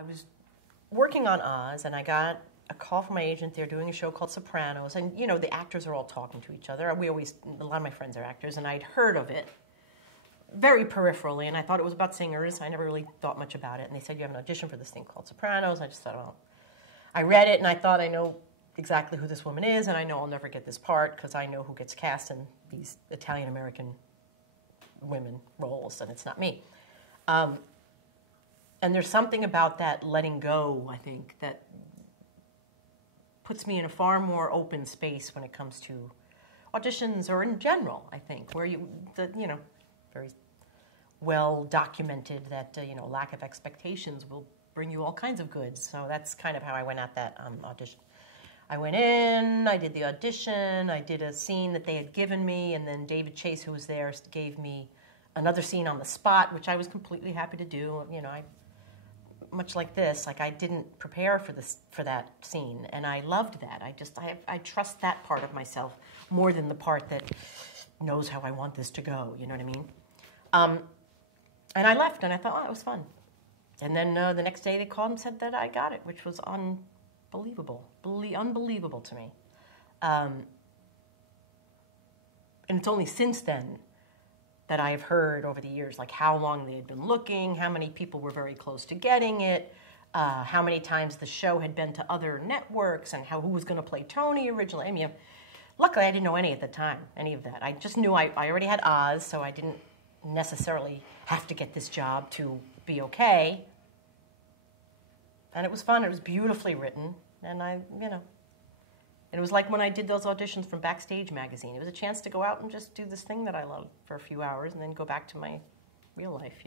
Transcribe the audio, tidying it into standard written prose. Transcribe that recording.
I was working on Oz, and I got a call from my agent. They're doing a show called Sopranos, and you know the actors are all talking to each other. A lot of my friends are actors, and I'd heard of it very peripherally, and I thought it was about singers. I never really thought much about it. And they said you have an audition for this thing called Sopranos. I just thought, well, I read it, and I thought I know exactly who this woman is, and I know I'll never get this part because I know who gets cast in these Italian American women roles, and it's not me. And there's something about that letting go, I think, that puts me in a far more open space when it comes to auditions or in general, I think, where very well documented that, lack of expectations will bring you all kinds of goods. So that's kind of how I went at that audition. I went in, I did the audition, I did a scene that they had given me, and then David Chase, who was there, gave me another scene on the spot, which I was completely happy to do. Much like this, like I didn't prepare for that scene, and I loved that. I trust that part of myself more than the part that knows how I want this to go. You know what I mean? And I left, and I thought, oh, it was fun. And then the next day they called and said that I got it, which was unbelievable to me. And it's only since then that I have heard over the years, like how long they had been looking, how many people were very close to getting it, how many times the show had been to other networks, and who was going to play Tony originally. I mean, luckily I didn't know any of that. I just knew I already had Oz, so I didn't necessarily have to get this job to be okay. And it was fun. It was beautifully written, and it was like when I did those auditions from Backstage magazine. It was a chance to go out and just do this thing that I love for a few hours and then go back to my real life,